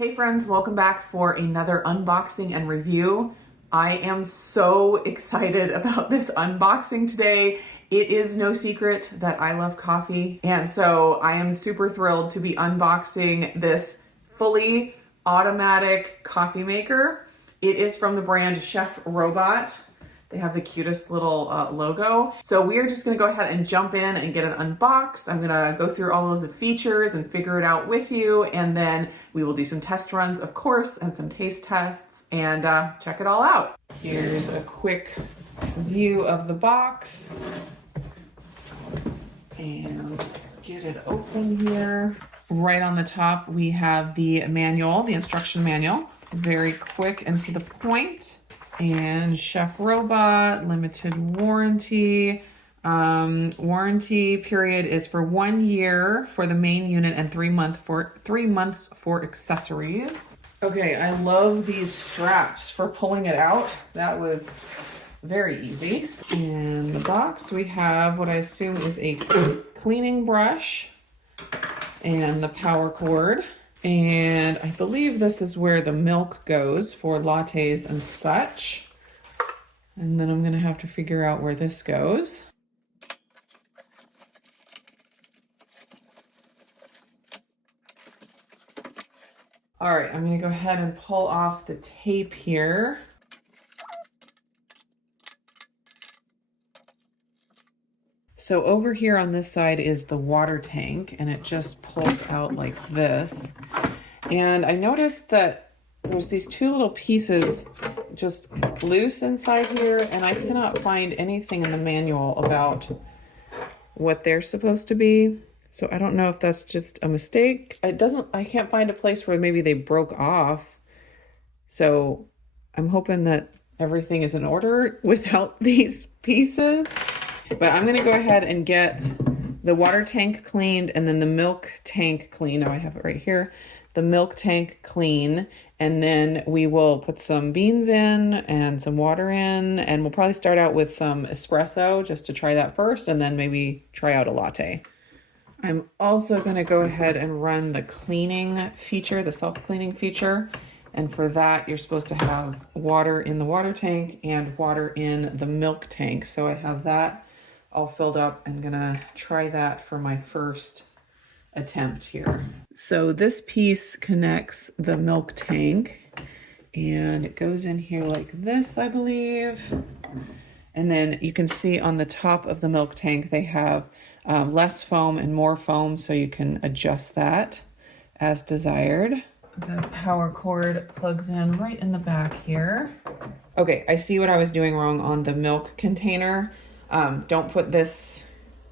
Hey friends, welcome back for another unboxing and review. I am so excited about this unboxing today. It is no secret that I love coffee, and so I am super thrilled to be unboxing this fully automatic coffee maker. It is from the brand ChefRobot. They have the cutest little logo. So we are just gonna go ahead and jump in and get it unboxed. I'm gonna go through all of the features and figure it out with you, and then we will do some test runs, of course, and some taste tests, and check it all out. Here's a quick view of the box. And let's get it open here. Right on the top, we have the manual, the instruction manual. Very quick and to the point. And ChefRobot, limited warranty. Warranty period is for 1 year for the main unit and 3 months for accessories. Okay, I love these straps for pulling it out. That was very easy. In the box, we have what I assume is a cleaning brush and the power cord. And I believe this is where the milk goes for lattes and such. And then I'm gonna have to figure out where this goes. All right, I'm gonna go ahead and pull off the tape here. So over here on this side is the water tank, and it just pulls out like this. And I noticed that there's these two little pieces just loose inside here, and I cannot find anything in the manual about what they're supposed to be. So I don't know if that's just a mistake. I can't find a place where maybe they broke off. So I'm hoping that everything is in order without these pieces. But I'm gonna go ahead and get the water tank cleaned and then the milk tank clean. Oh, I have it right here. The milk tank clean, and then we will put some beans in and some water in, and we'll probably start out with some espresso just to try that first, and then maybe try out a latte. I'm also gonna go ahead and run the cleaning feature, the self-cleaning feature. And for that, you're supposed to have water in the water tank and water in the milk tank. So I have that all filled up. I'm gonna try that for my first attempt here. So this piece connects the milk tank, and it goes in here like this, I believe. And then you can see on the top of the milk tank, they have less foam and more foam, so you can adjust that as desired. The power cord plugs in right in the back here. Okay, I see what I was doing wrong on the milk container. Don't put this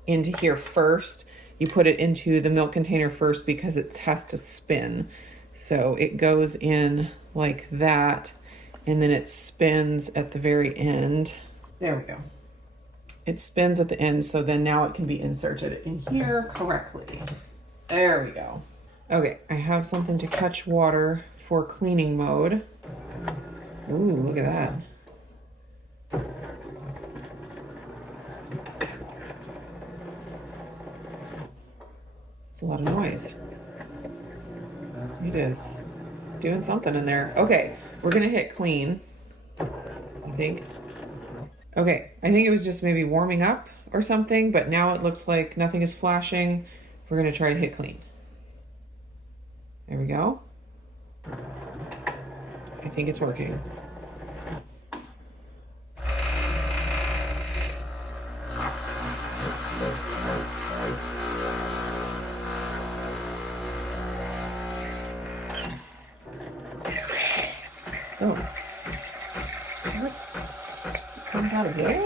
into here first. You put it into the milk container first because it has to spin. So it goes in like that, and then it spins at the very end. There we go. It spins at the end, so then now it can be inserted in here correctly. There we go. Okay, I have something to catch water for cleaning mode. Ooh, look at that. It's a lot of noise. It is doing something in there. Okay, we're gonna hit clean, I think. Okay, I think it was just maybe warming up or something, but now it looks like nothing is flashing. We're gonna try to hit clean. There we go. I think it's working. Oh. What comes out of there?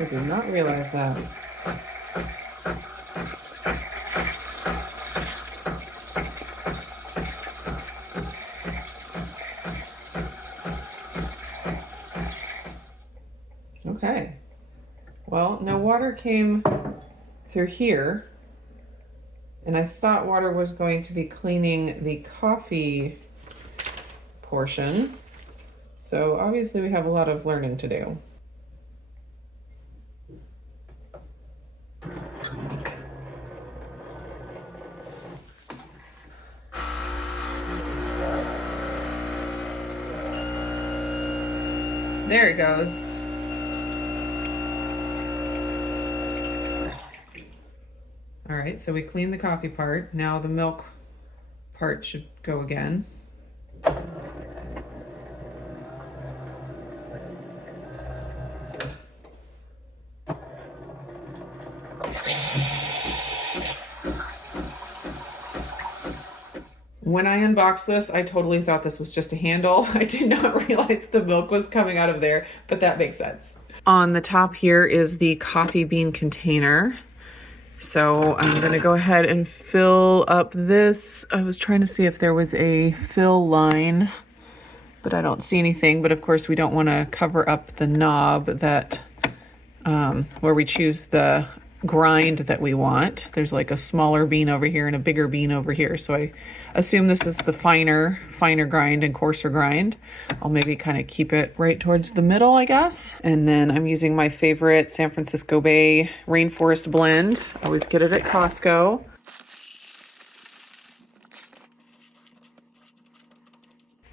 I did not realize that. Okay. Well, no water came through here. And I thought water was going to be cleaning the coffee portion. So obviously we have a lot of learning to do. There it goes. All right, so we cleaned the coffee part. Now the milk part should go again. When I unboxed this, I totally thought this was just a handle. I did not realize the milk was coming out of there, but that makes sense. On the top here is the coffee bean container. So I'm gonna go ahead and fill up this. I was trying to see if there was a fill line, but I don't see anything. But of course we don't wanna cover up the knob that, where we choose the grind that we want. There's like a smaller bean over here and a bigger bean over here. So I assume this is the finer grind and coarser grind. I'll maybe kind of keep it right towards the middle, I guess. And then I'm using my favorite San Francisco Bay Rainforest blend. I always get it at Costco.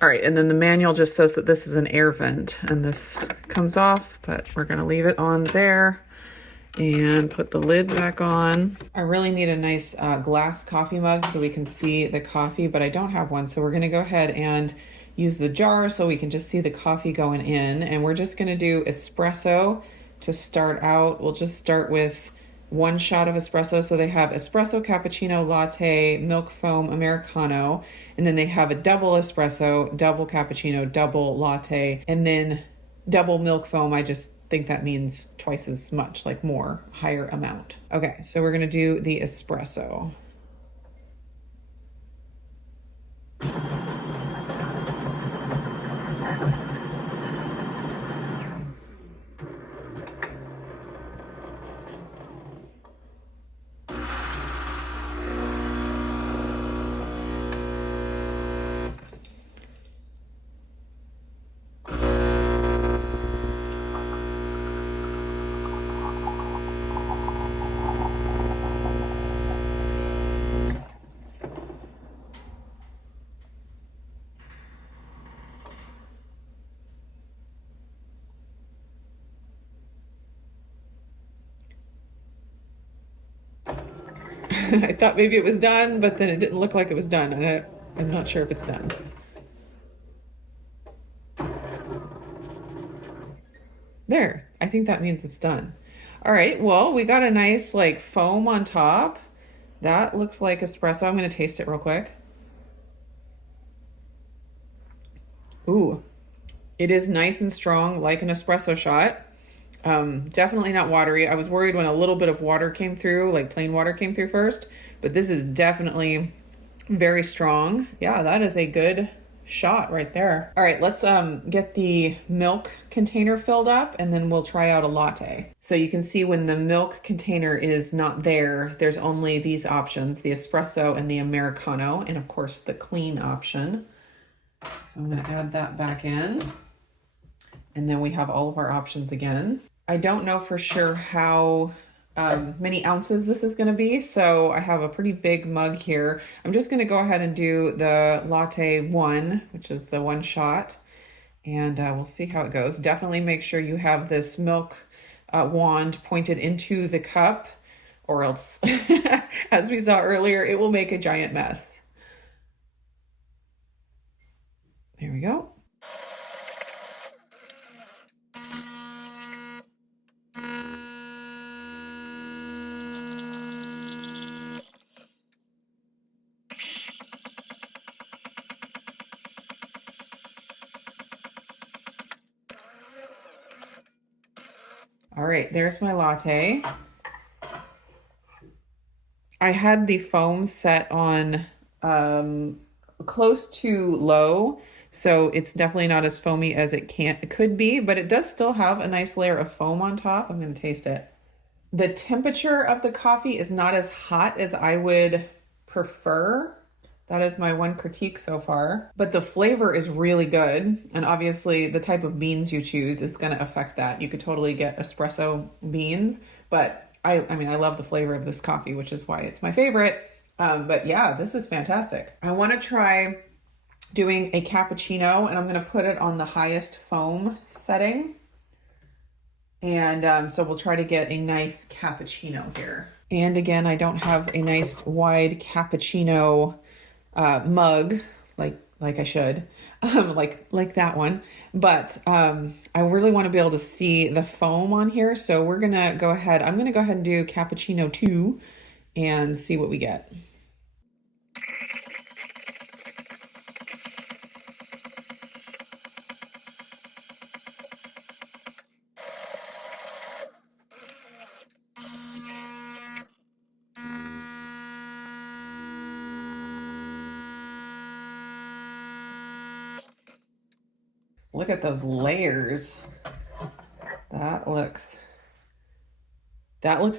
All right, and then the manual just says that this is an air vent and this comes off, but we're gonna leave it on there and put the lid back on. I really need a nice glass coffee mug so we can see the coffee, but I don't have one. So we're gonna go ahead and use the jar so we can just see the coffee going in. And we're just gonna do espresso to start out. We'll just start with 1 shot of espresso. So they have espresso, cappuccino, latte, milk foam, Americano. And then they have a double espresso, double cappuccino, double latte, and then double milk foam. I just think that means twice as much, like more, higher amount. Okay, so we're gonna do the espresso. I thought maybe it was done, but then it didn't look like it was done. And I'm not sure if it's done. There, I think that means it's done. All right, well, we got a nice like foam on top. That looks like espresso. I'm gonna taste it real quick. Ooh, it is nice and strong like an espresso shot. Definitely not watery. I was worried when a little bit of water came through, like plain water came through first, but this is definitely very strong. Yeah, that is a good shot right there. All right, let's get the milk container filled up and then we'll try out a latte. So you can see when the milk container is not there, there's only these options, the espresso and the Americano, and of course the clean option. So I'm gonna add that back in. And then we have all of our options again. I don't know for sure how many ounces this is gonna be, so I have a pretty big mug here. I'm just gonna go ahead and do the latte 1, which is the 1 shot, and we'll see how it goes. Definitely make sure you have this milk wand pointed into the cup, or else, as we saw earlier, it will make a giant mess. There we go. All right, there's my latte. I had the foam set on close to low, so it's definitely not as foamy as it could be, but it does still have a nice layer of foam on top. I'm gonna taste it. The temperature of the coffee is not as hot as I would prefer. That is my one critique so far, but the flavor is really good. And obviously the type of beans you choose is gonna affect that. You could totally get espresso beans, but I mean, I love the flavor of this coffee, which is why it's my favorite. But yeah, this is fantastic. I wanna try doing a cappuccino, and I'm going to put it on the highest foam setting. And so we'll try to get a nice cappuccino here. And again, I don't have a nice wide cappuccino mug like I should, like that one. But I really want to be able to see the foam on here. So we're gonna go ahead. I'm gonna go ahead and do cappuccino 2 and see what we get. Look at those layers. That looks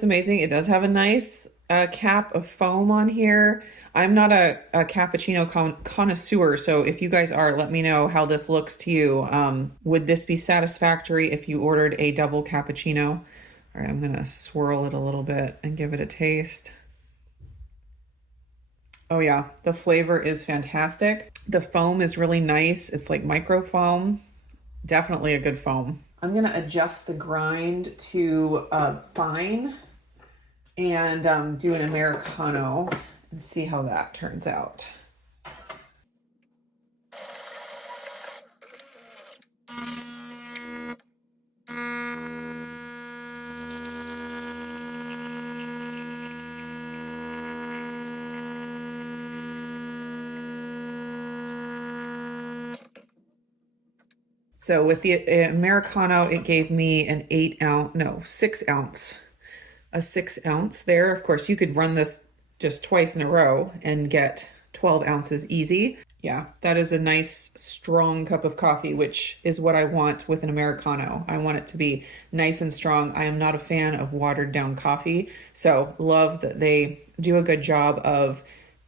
amazing. It does have a nice cap of foam on here. I'm not a cappuccino connoisseur, so if you guys are, let me know how this looks to you. Would this be satisfactory if you ordered a double cappuccino? All right, I'm gonna swirl it a little bit and give it a taste. Oh yeah, the flavor is fantastic. The foam is really nice. It's like micro foam. Definitely a good foam. I'm gonna adjust the grind to fine and do an Americano and see how that turns out. So with the Americano, it gave me an 6 ounce, a 6 ounce there. Of course, you could run this just twice in a row and get 12 ounces easy. Yeah, that is a nice strong cup of coffee, which is what I want with an Americano. I want it to be nice and strong. I am not a fan of watered down coffee, so love that they do a good job of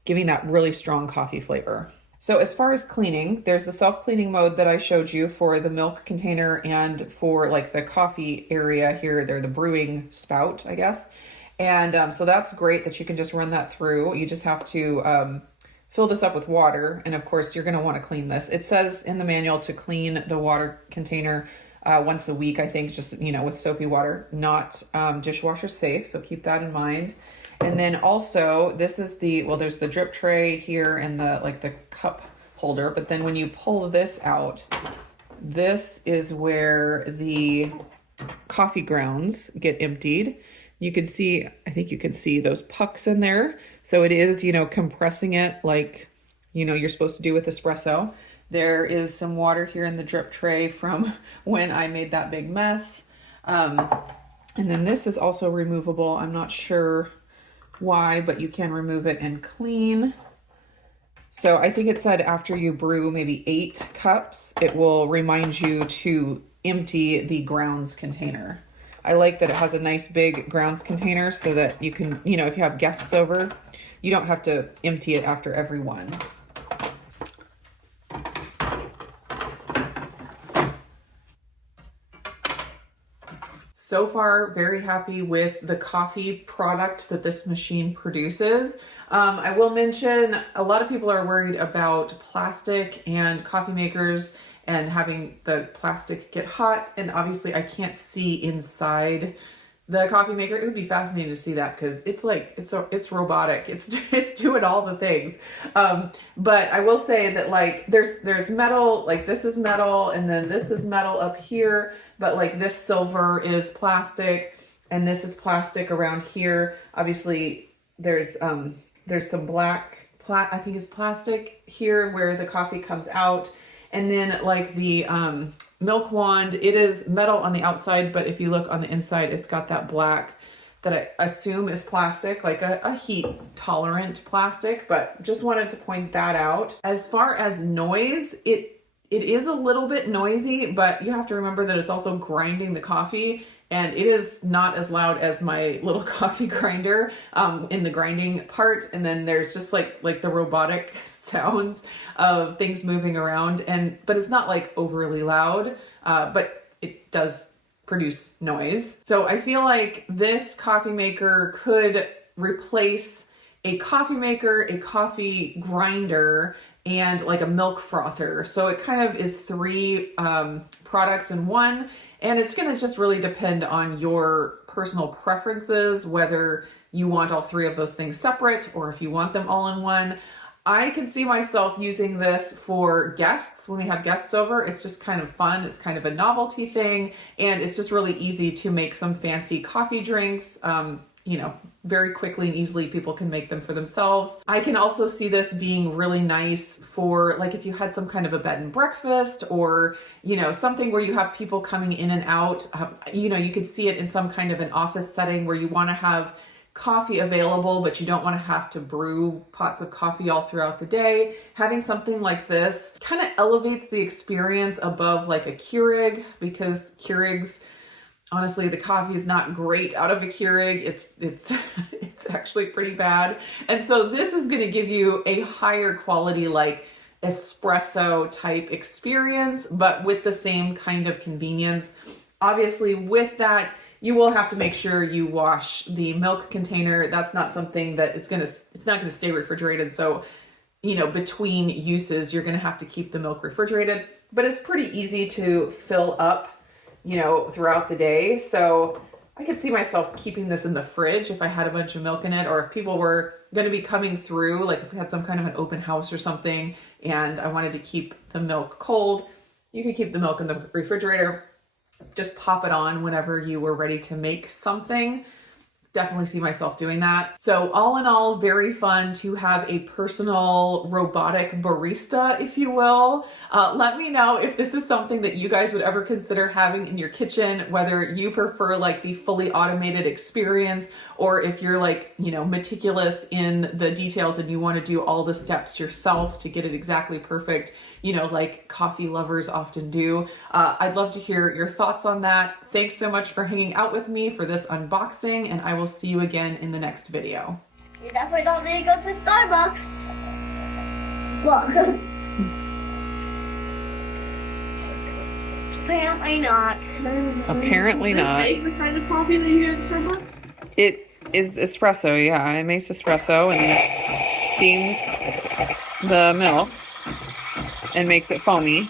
giving that really strong coffee flavor. So as far as cleaning, there's the self-cleaning mode that I showed you for the milk container and for like the coffee area here. They're the brewing spout, I guess. And so that's great that you can just run that through. You just have to fill this up with water. And of course, you're going to want to clean this. It says in the manual to clean the water container once a week, I think, just, with soapy water, not dishwasher safe. So keep that in mind. And then also this is there's the drip tray here and the cup holder, but then when you pull this out, this is where the coffee grounds get emptied. You can see, I think you can see those pucks in there. So it is, compressing it like, you're supposed to do with espresso. There is some water here in the drip tray from when I made that big mess. And then this is also removable. I'm not sure why, but you can remove it and clean. So I think it said after you brew maybe 8 cups, it will remind you to empty the grounds container. I like that it has a nice big grounds container so that you can, if you have guests over, you don't have to empty it after every one. So far, very happy with the coffee product that this machine produces. I will mention a lot of people are worried about plastic and coffee makers and having the plastic get hot. And obviously I can't see inside the coffee maker. It would be fascinating to see that because it's robotic. It's doing all the things. But I will say that there's metal, like this is metal and then this is metal up here. But like this silver is plastic and this is plastic around here. Obviously there's some black, I think it's plastic here where the coffee comes out. And then like the milk wand, it is metal on the outside, but if you look on the inside, it's got that black that I assume is plastic, like a heat tolerant plastic, but just wanted to point that out. As far as noise, it is a little bit noisy, but you have to remember that it's also grinding the coffee and it is not as loud as my little coffee grinder in the grinding part. And then there's just like the robotic sounds of things moving around but it's not like overly loud, but it does produce noise. So I feel like this coffee maker could replace a coffee maker, a coffee grinder, and like a milk frother. So it kind of is 3 products in one, and it's going to just really depend on your personal preferences, whether you want all 3 of those things separate or if you want them all in one. I can see myself using this for guests when we have guests over. It's just kind of fun. It's kind of a novelty thing, and it's just really easy to make some fancy coffee drinks. You know, very quickly and easily people can make them for themselves. I can also see this being really nice for like if you had some kind of a bed and breakfast, or, you know, something where you have people coming in and out. You know, you could see it in some kind of an office setting where you want to have coffee available, but you don't want to have to brew pots of coffee all throughout the day. Having something like this kind of elevates the experience above like a Keurig, because Keurigs, honestly, the coffee is not great out of a Keurig. It's actually pretty bad. And so this is going to give you a higher quality, like espresso type experience, but with the same kind of convenience. Obviously, with that, you will have to make sure you wash the milk container. That's not something that it's not going to stay refrigerated. So, you know, between uses, you're going to have to keep the milk refrigerated, but it's pretty easy to fill up, you know, throughout the day. So I could see myself keeping this in the fridge if I had a bunch of milk in it, or if people were going to be coming through, like if we had some kind of an open house or something and I wanted to keep the milk cold, you could keep the milk in the refrigerator, just pop it on whenever you were ready to make something. Definitely see myself doing that. So all in all, very fun to have a personal robotic barista, if you will. Let me know if this is something that you guys would ever consider having in your kitchen, whether you prefer like the fully automated experience, or if you're like, you know, meticulous in the details and you want to do all the steps yourself to get it exactly perfect, you know, like coffee lovers often do. I'd love to hear your thoughts on that. Thanks so much for hanging out with me for this unboxing, and I will see you again in the next video. You definitely don't need to go to Starbucks. Look. Apparently not. Apparently not. Is this the kind of coffee that you get at Starbucks? It is espresso, yeah. It makes espresso and it steams the milk and makes it foamy.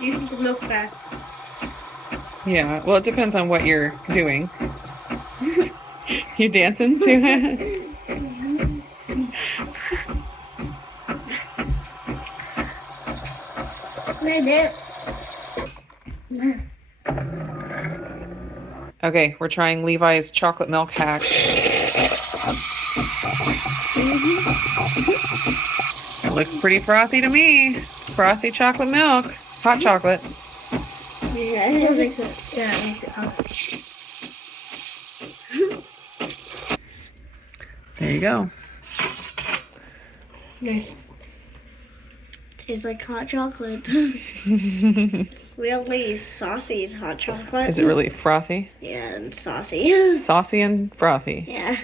You think the milk fast? Yeah, well, it depends on what you're doing. You dancing to it? Okay, we're trying Levi's chocolate milk hack. It looks pretty frothy to me. Frothy chocolate milk. Hot chocolate. Yeah, it makes it. Yeah, it makes it hot. There you go. Nice. Tastes like hot chocolate. Really saucy hot chocolate. Is it really frothy? Yeah, and saucy. Saucy and frothy. Yeah.